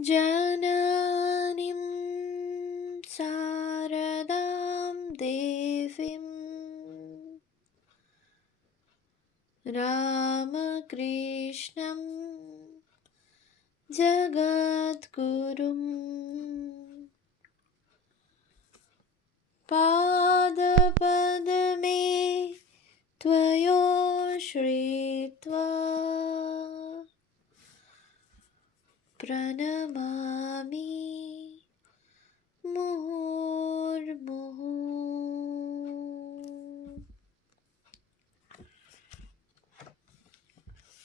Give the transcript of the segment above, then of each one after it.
जननीं शारदां देवीं रामकृष्णं जगद्गुरुं पादपद्मे त्वयोश्रित्वा प्रणमामि मुहुर्मुहुः।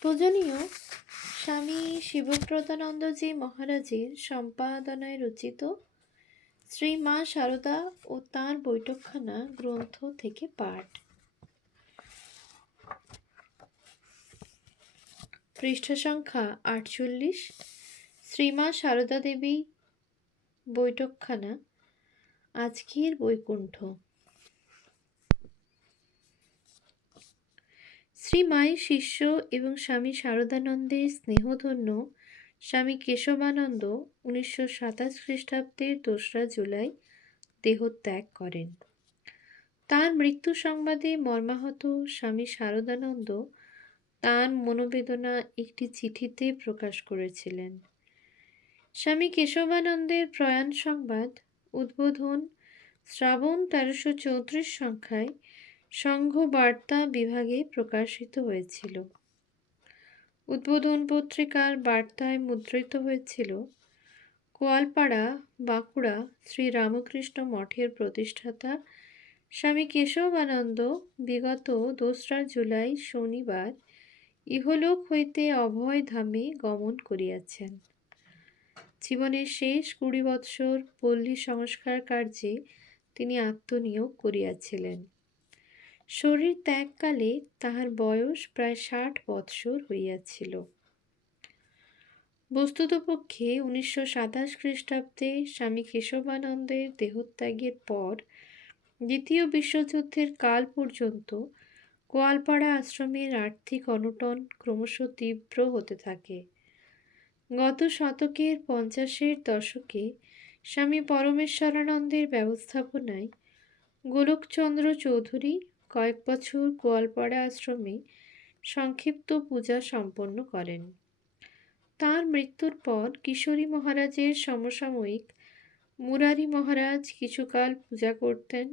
পূজনীয় স্বামী শিবব্রতানন্দজি মহারাজের সম্পাদনায় রচিত শ্রী মা শারদা ও তাঁর বৈঠকখানা গ্রন্থ থেকে পাঠ। পৃষ্ঠা সংখ্যা 48। শ্রীমা শারদা দেবী বৈঠকখানা, আজকের বৈকুণ্ঠ। শ্রী মায়ের শিষ্য এবং স্বামী শারদানন্দের স্নেহধন্য স্বামী কেশবানন্দ 1927 খ্রিস্টাব্দের 2রা জুলাই দেহত্যাগ করেন। তাঁর মৃত্যু সংবাদে মর্মাহত স্বামী শারদানন্দ তাঁর মনোবেদনা একটি চিঠিতে প্রকাশ করেছিলেন। স্বামী কেশবানন্দের প্রয়াণ সংবাদ উদ্বোধন শ্রাবণ 1334 সংখ্যায় সংঘ বার্তা বিভাগে প্রকাশিত হয়েছিল। উদ্বোধন পত্রিকার বার্তায় মুদ্রিত হয়েছিল, কোয়ালপাড়া, বাঁকুড়া শ্রী রামকৃষ্ণ মঠের প্রতিষ্ঠাতা স্বামী কেশবানন্দ বিগত 2রা জুলাই শনিবার ইহলোক হইতে অভয় ধামে গমন করিয়াছেন। জীবনের শেষ 20 বৎসর পল্লী সংস্কার কার্যে তিনি আত্মনিয়োগ করিয়াছিলেন। শরীর ত্যাগকালে তাহার বয়স প্রায় 60 বৎসর হইয়াছিল। বস্তুতপক্ষে 1927 খ্রিস্টাব্দে স্বামী কেশবানন্দের দেহত্যাগের পর দ্বিতীয় বিশ্বযুদ্ধের কাল পর্যন্ত কোয়ালপাড়া আশ্রমের আর্থিক অনটন ক্রমশ তীব্র হতে থাকে। গত শতকের 50-এর দশকে স্বামী পরমেশ্বরানন্দের ব্যবস্থাপনায় গোলকচন্দ্র চৌধুরী কয়েক বছর গোয়ালপাড়া আশ্রমে সংক্ষিপ্ত পূজা সম্পন্ন করেন। তাঁর মৃত্যুর পর কিশোরী মহারাজের সমসাময়িক মুরারি মহারাজ কিছুকাল পূজা করতেন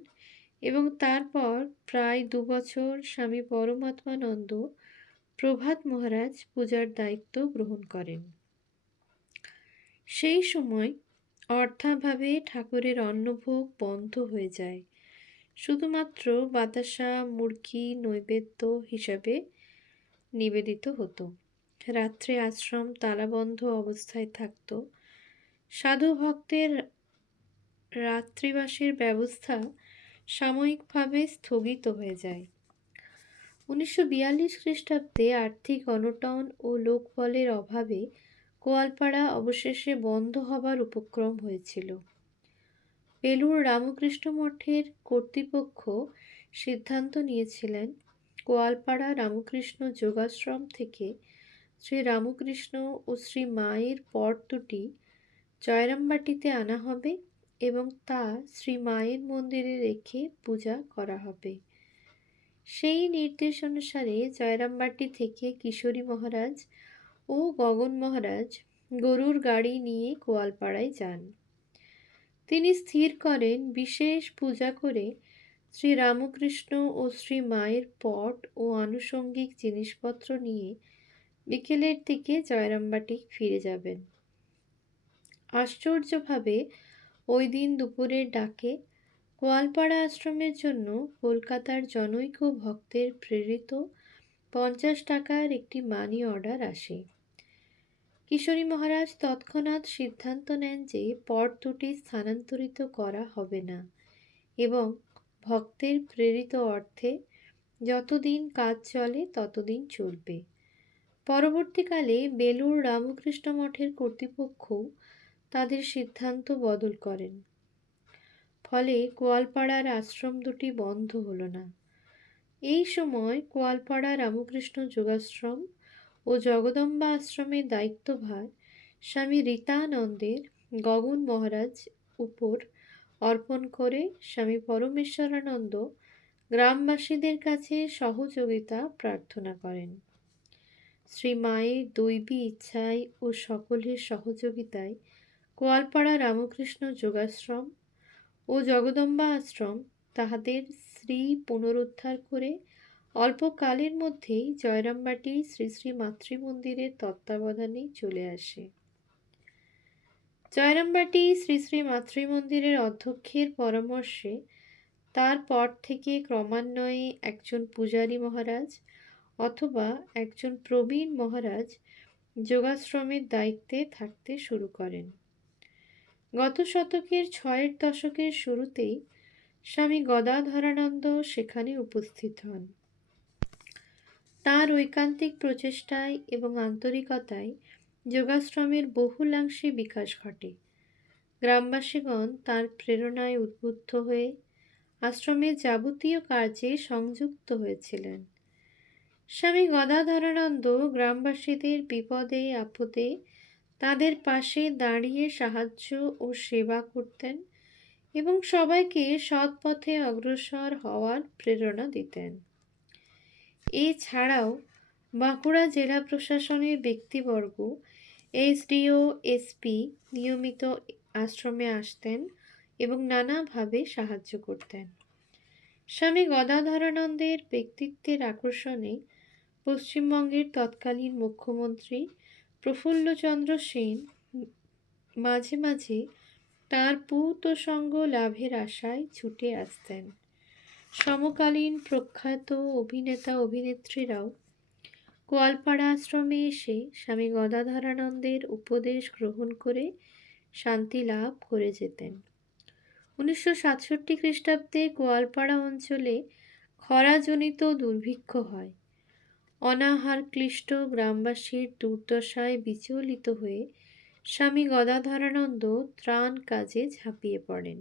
এবং তারপর প্রায় 2 বছর স্বামী পরমাত্মানন্দ প্রভাত মহারাজ পূজার দায়িত্ব গ্রহণ করেন। সেই সময় অর্থাভাবে ঠাকুরের অন্নভোগ বন্ধ হয়ে যায়। শুধুমাত্র বাতাসা মুরগি নৈবেদ্য হিসাবে নিবেদিত হতো। রাত্রে আশ্রম তালাবন্ধ অবস্থায় থাকত। সাধু ভক্তের রাত্রিবাসের ব্যবস্থা সাময়িকভাবে স্থগিত হয়ে যায়। 1942 খ্রিস্টাব্দে আর্থিক অনটন ও লোকবলের অভাবে কোয়ালপাড়া অবশেষে বন্ধ হবার উপক্রম হয়েছিল। বেলুড় রামকৃষ্ণ মঠের কর্তৃপক্ষ সিদ্ধান্ত নিয়েছিলেন কোয়ালপাড়া রামকৃষ্ণ যোগাশ্রম থেকে শ্রী রামকৃষ্ণ ও শ্রী মায়ের পট দুটি জয়রামবাটিতে আনা হবে এবং তা শ্রী মায়ের মন্দিরে রেখে পূজা করা হবে। সেই নির্দেশ অনুসারে জয়রামবাটি থেকে কিশোরী মহারাজ ও গগন মহারাজ গরুর গাড়ি নিয়ে কোয়ালপাড়ায় যান। তিনি স্থির করেন বিশেষ পূজা করে শ্রী রামকৃষ্ণ ও শ্রী মায়ের পট ও আনুষঙ্গিক জিনিসপত্র নিয়ে বিকেলের দিকে জয়রামবাটি ফিরে যাবেন। আশ্চর্যভাবে ওই দিন দুপুরের ডাকে কোয়ালপাড়া আশ্রমের জন্য কলকাতার জনৈক ভক্তের প্রেরিত 50 টাকার একটি মানি অর্ডার আসে। কিশোরী মহারাজ তৎক্ষণাৎ সিদ্ধান্ত নেন যে পট দুটি স্থানান্তরিত করা হবে না এবং ভক্তের প্রেরিত অর্থে যতদিন কাজ চলে ততদিন চলবে। পরবর্তীকালে বেলুড় রামকৃষ্ণ মঠের কর্তৃপক্ষ তাদের সিদ্ধান্ত বদল করেন। ফলে কোয়ালপাড়ার আশ্রম দুটি বন্ধ হলো না। এই সময় কোয়ালপাড়া রামকৃষ্ণ যোগাশ্রম ও জগদম্বা আশ্রমের দায়িত্বভার স্বামী রীতানন্দের গগন মহারাজ উপর অর্পণ করে স্বামী পরমেশ্বরানন্দ গ্রামবাসীদের কাছে সহযোগিতা প্রার্থনা করেন। শ্রী মায়ের দৈবী ইচ্ছায় ও সকলের সহযোগিতায় গোয়ালপাড়া রামকৃষ্ণ যোগাশ্রম ও জগদম্বা আশ্রম তাহাদের শ্রী পুনরুদ্ধার করে অল্পকালের মধ্যেই জয়রামবাটি শ্রী শ্রী মাতৃমন্দিরের তত্ত্বাবধানে চলে আসে। জয়রামবাটি শ্রী শ্রী মাতৃমন্দিরের অধ্যক্ষের পরামর্শে তারপর থেকে ক্রমান্বয়ে একজন পূজারী মহারাজ অথবা একজন প্রবীণ মহারাজ যোগাশ্রমের দায়িত্বে থাকতে শুরু করেন। গত শতকের 6-এর দশকের শুরুতেই স্বামী গদাধরানন্দ সেখানে উপস্থিত হন। তাঁর ঐকান্তিক প্রচেষ্টায় এবং আন্তরিকতায় যোগাশ্রমের বহুলাংশে বিকাশ ঘটে। গ্রামবাসীগণ তাঁর প্রেরণায় উদ্বুদ্ধ হয়ে আশ্রমের যাবতীয় কার্যে সংযুক্ত হয়েছিলেন। স্বামী গদাধরানন্দ গ্রামবাসীদের বিপদে আপদে তাদের পাশে দাঁড়িয়ে সাহায্য ও সেবা করতেন এবং সবাইকে সৎ পথে অগ্রসর হওয়ার প্রেরণা দিতেন। এছাড়াও বাঁকুড়া জেলা প্রশাসনের ব্যক্তিবর্গ, এসডিও, এসপি নিয়মিত আশ্রমে আসতেন এবং নানাভাবে সাহায্য করতেন। স্বামী গদাধরানন্দের ব্যক্তিত্বের আকর্ষণে পশ্চিমবঙ্গের তৎকালীন মুখ্যমন্ত্রী প্রফুল্লচন্দ্র সেন মাঝে মাঝে তাঁর পূত সঙ্গ লাভের আশায় ছুটে আসতেন। সমকালীন প্রখ্যাত অভিনেতা অভিনেত্রীরাও গোয়ালপাড়া আশ্রমে এসে স্বামী গদাধরানন্দের উপদেশ গ্রহণ করে শান্তি লাভ করে যেতেন। 1967 খ্রিস্টাব্দে গোয়ালপাড়া অঞ্চলে খরাজনিত দুর্ভিক্ষ হয়। অনাহার ক্লিষ্ট গ্রামবাসীর দুর্দশায় বিচলিত হয়ে স্বামী গদাধরানন্দ ত্রাণ কাজে ঝাঁপিয়ে পড়েন।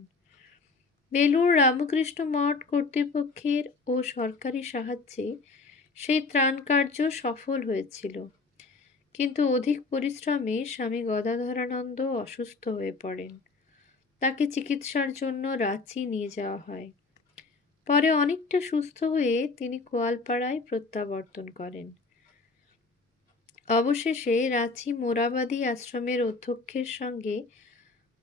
বেলুড় রামকৃষ্ণ মঠ কর্তৃপক্ষের ও সরকারি সাহায্যে সেই ত্রাণ কার্য সফল হয়েছিল, কিন্তু অধিক পরিশ্রমে স্বামী গদাধরানন্দ অসুস্থ হয়ে পড়েন। তাকে চিকিৎসার জন্য রাঁচি নিয়ে যাওয়া হয়। পরে অনেকটা সুস্থ হয়ে তিনি গোয়ালপাড়ায় প্রত্যাবর্তন করেন। অবশেষে রাঁচি মোরাবাদী আশ্রমের অধ্যক্ষের সঙ্গে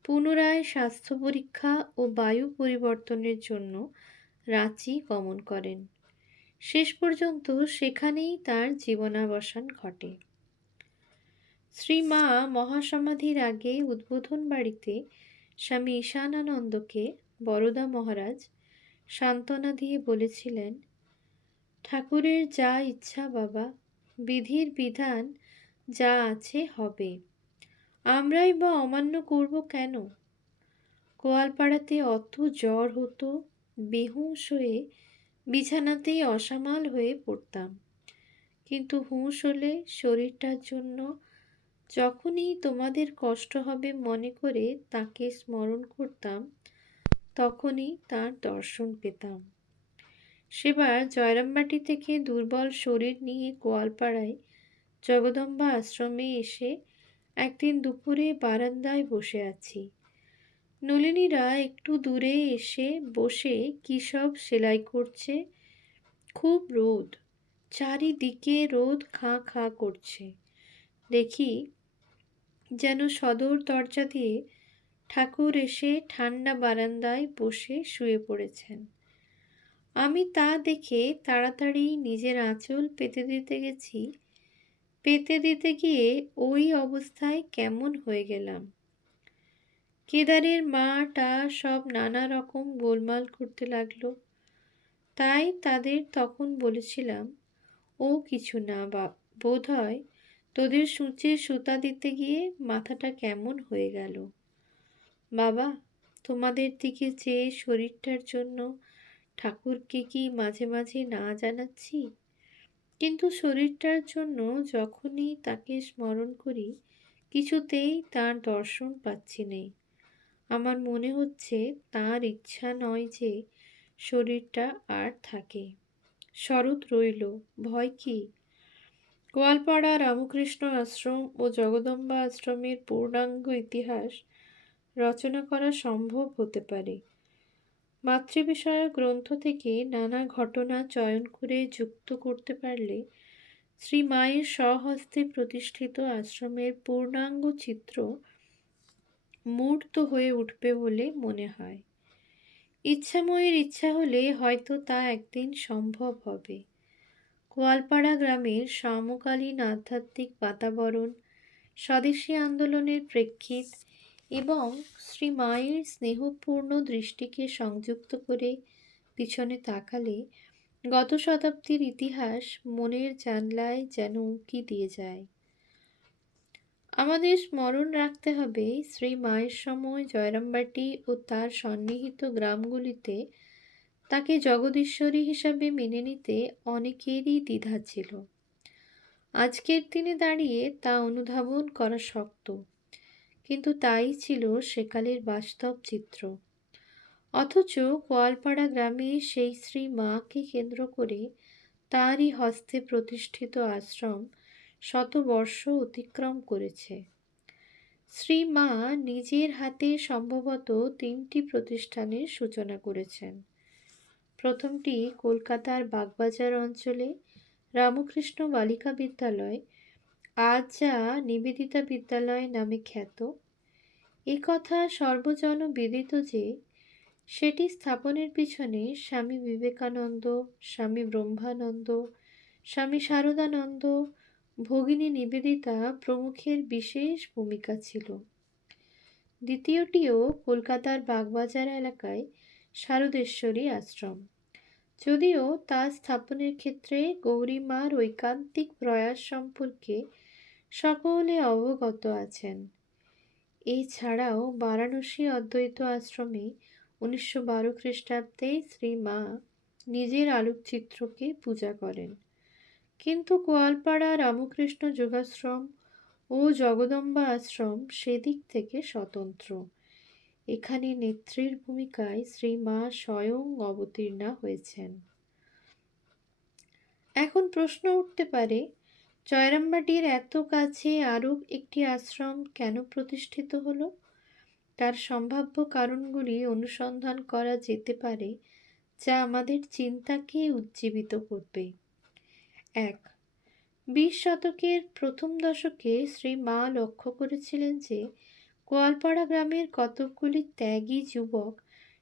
পুনরায় স্বাস্থ্য পরীক্ষা ও বায়ু পরিবর্তনের জন্য রাঁচি গমন করেন। শেষ পর্যন্ত সেখানেই তার জীবনাবসান ঘটে। শ্রীমা মহাসমাধির আগে উদ্বোধন বাড়িতে স্বামী ঈশানানন্দকে বরদা মহারাজ সান্ত্বনা দিয়ে বলেছিলেন, ঠাকুরের যা ইচ্ছা বাবা, বিধির বিধান যা আছে হবে, আমরাই বা অমান্য করব কেন? গোয়ালপাড়াতে অত জ্বর হতো, বেহুঁশ হয়ে বিছানাতেই অসামাল হয়ে পড়তাম, কিন্তু হুঁশ হলে শরীরটার জন্য যখনই তোমাদের কষ্ট হবে মনে করে তাকে স্মরণ করতাম, তখনই তার দর্শন পেতাম। সেবার জয়রামবাটি থেকে দুর্বল শরীর নিয়ে গোয়ালপাড়ায় জগদম্বা আশ্রমে এসে একদিন দুপুরে বারান্দায় বসে আছি। নলিনীরা একটু দূরে এসে বসে কী সব সেলাই করছে। খুব রোদ, চারিদিকে রোদ খাঁ খাঁ করছে। দেখি যেন সদর দরজা দিয়ে ঠাকুর এসে ঠান্ডা বারান্দায় বসে শুয়ে পড়েছেন। আমি তা দেখে তাড়াতাড়ি নিজের আঁচল পেতে দিতে গেছি। পেতে দিতে গিয়ে ওই অবস্থায় কেমন হয়ে গেলাম। কেদারের মা-টা সব নানা রকম গোলমাল করতে লাগলো। তাই তাদের তখন বলেছিলাম, ও কিছু না বোধ হয় তোদের সূচে সুতা দিতে গিয়ে মাথাটা কেমন হয়ে গেল। বাবা, তোমাদের দিকে চেয়ে শরীরটার জন্য ঠাকুরকে কি মাঝে মাঝে না জানাচ্ছি, কিন্তু শরীরটার জন্য যখনই তাকে স্মরণ করি কিছুতেই তার দর্শন পাচ্ছি নে। আমার মনে হচ্ছে তার ইচ্ছা নয় যে শরীরটা আর থাকে। শরৎ রইল, ভয় কি? গোয়ালপাড়া রামকৃষ্ণ আশ্রম ও জগদম্বা আশ্রমের পূর্ণাঙ্গ ইতিহাস রচনা করা সম্ভব হতে পারে। মাতৃবিষয়ক গ্রন্থ থেকে নানা ঘটনা চয়ন করে যুক্ত করতে পারলে শ্রী মায়ের স্বহস্তে প্রতিষ্ঠিত আশ্রমের পূর্ণাঙ্গ চিত্র মূর্ত হয়ে উঠবে বলে মনে হয়। ইচ্ছাময়ের ইচ্ছা হলে হয়তো তা একদিন সম্ভব হবে। গোয়ালপাড়া গ্রামের সমকালীন আধ্যাত্মিক বাতাবরণ, স্বদেশী আন্দোলনের প্রেক্ষিত এবং শ্রী মায়ের স্নেহপূর্ণ দৃষ্টিকে সংযুক্ত করে পিছনে তাকালে গত শতাব্দীর ইতিহাস মনের জানলায় যেন উঁকি দিয়ে যায়। আমাদের স্মরণ রাখতে হবে, শ্রী মায়ের সময় জয়রামবাটি ও তার সন্নিহিত গ্রামগুলিতে তাকে জগদীশ্বরী হিসাবে মেনে নিতে অনেকেরই দ্বিধা ছিল। আজকের দিনে দাঁড়িয়ে তা অনুধাবন করা শক্ত, কিন্তু তাই ছিল সেকালের বাস্তব চিত্র। অথচ গোয়ালপাড়া গ্রামে সেই শ্রী মাকে কেন্দ্র করে তাঁরই হস্তে প্রতিষ্ঠিত আশ্রম শতবর্ষ অতিক্রম করেছে। শ্রী মা নিজের হাতে সম্ভবত ৩টি প্রতিষ্ঠানের সূচনা করেছেন। প্রথমটি কলকাতার বাগবাজার অঞ্চলে রামকৃষ্ণ বালিকা বিদ্যালয়, আজ যা নিবেদিতা বিদ্যালয় নামে খ্যাত। এ কথা সর্বজনবিদিত যে সেটি স্থাপনের পিছনে স্বামী বিবেকানন্দ, স্বামী ব্রহ্মানন্দ, স্বামী শারদানন্দ, ভগিনী নিবেদিতা প্রমুখের বিশেষ ভূমিকা ছিল। দ্বিতীয়টিও কলকাতার বাগবাজার এলাকায় শারদেশ্বরী আশ্রম, যদিও তা স্থাপনের ক্ষেত্রে গৌরীমার ঐকান্তিক প্রয়াস সম্পর্কে সকলে অবগত আছেন। এছাড়াও বারাণসী অদ্বৈত আশ্রমে 1912 খ্রিস্টাব্দে শ্রী মা নিজের আলোকচিত্রকে পূজা করেন। কিন্তু গোয়ালপাড়া রামকৃষ্ণ যোগাশ্রম ও জগদম্বা আশ্রম সেদিক থেকে স্বতন্ত্র। এখানে নেত্রীর ভূমিকায় শ্রী মা স্বয়ং অবতীর্ণা হয়েছেন। এখন প্রশ্ন উঠতে পারে, জয়রামবাটির এত কাছে আরও একটি আশ্রম কেন প্রতিষ্ঠিত হলো? তার সম্ভাব্য কারণগুলি অনুসন্ধান করা যেতে পারে, যা আমাদের চিন্তাকে উজ্জীবিত করবে। ১. 20 শতকের প্রথম দশকে শ্রী মা লক্ষ্য করেছিলেন যে গোয়ালপাড়া গ্রামের কতকগুলি ত্যাগী যুবক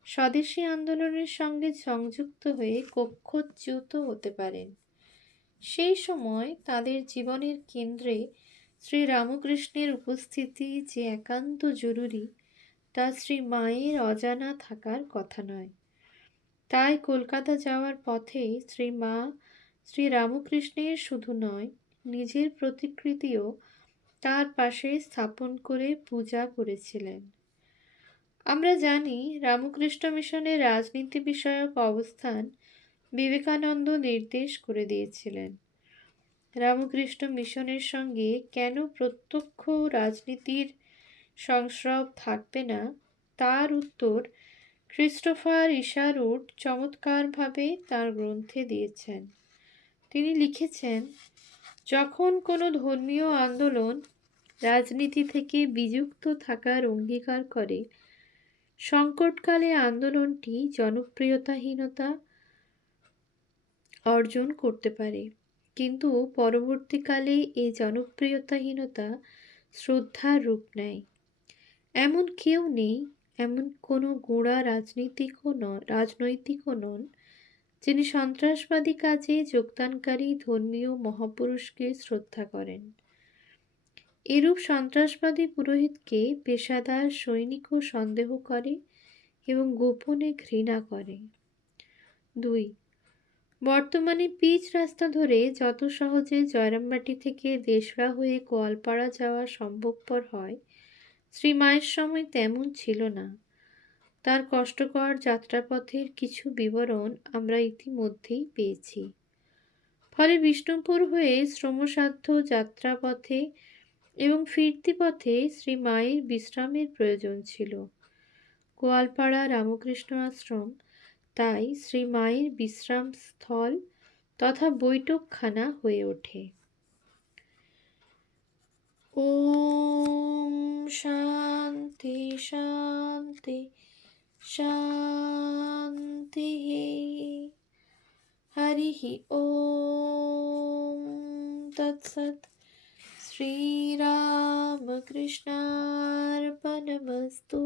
স্বদেশী আন্দোলনের সঙ্গে সংযুক্ত হয়ে কক্ষচ্যুত হতে পারেন। সেই সময় তাদের জীবনের কেন্দ্রে শ্রী রামকৃষ্ণের উপস্থিতি যে একান্ত জরুরি তা শ্রী মায়ের অজানা থাকার কথা নয়। তাই কলকাতা যাওয়ার পথে শ্রী মা শ্রী রামকৃষ্ণের শুধু নয়, নিজের প্রতিকৃতিও তার পাশে স্থাপন করে পূজা করেছিলেন। আমরা জানি রামকৃষ্ণ মিশনের রাজনীতি বিষয়ক অবস্থান বিবেকানন্দ নির্দেশ করে দিয়েছিলেন। রামকৃষ্ণ মিশনের সঙ্গে কেন প্রত্যক্ষ রাজনীতির সংস্রব থাকবে না, তার উত্তর ক্রিস্টোফার ইশারুট চমৎকারভাবে তার গ্রন্থে দিয়েছেন। তিনি লিখেছেন, যখন কোনো ধর্মীয় আন্দোলন রাজনীতি থেকে বিযুক্ত থাকার অঙ্গীকার করে, সংকটকালে আন্দোলনটি জনপ্রিয়তাহীনতা অর্জন করতে পারে, কিন্তু পরবর্তীকালে এই জনপ্রিয়তাহীনতা শ্রদ্ধার রূপ নেয়। এমন কেউ নেই, এমন কোনো গোঁড়া রাজনৈতিকও নন, যিনি সন্ত্রাসবাদী কাজে যোগদানকারী ধর্মীয় মহাপুরুষকে শ্রদ্ধা করেন। এরূপ সন্ত্রাসবাদী পুরোহিতকে পেশাদার সৈনিকও সন্দেহ করে এবং গোপনে ঘৃণা করে। 2. বর্তমানে পিচ রাস্তা ধরে যত সহজে জয়রামবাটি থেকে দেশরা হয়ে গোয়ালপাড়া যাওয়া সম্ভবপর হয়, শ্রী মায়ের সময় তেমন ছিল না। তার কষ্টকর যাত্রাপথের কিছু বিবরণ আমরা ইতিমধ্যেই পেয়েছি। ফলে বিষ্ণুপুর হয়ে শ্রমসাধ্য যাত্রাপথে এবং ফিরতি পথে শ্রী মায়ের বিশ্রামের প্রয়োজন ছিল। গোয়ালপাড়া রামকৃষ্ণ আশ্রম তাই শ্রী মায়ের বিশ্রামস্থল তথা বৈঠকখানা হয়ে ওঠে। ওম শান্তি শান্তি শান্তি। হরিঃ ওম তৎসৎ। শ্রীরামকৃষ্ণার্পণমস্তু।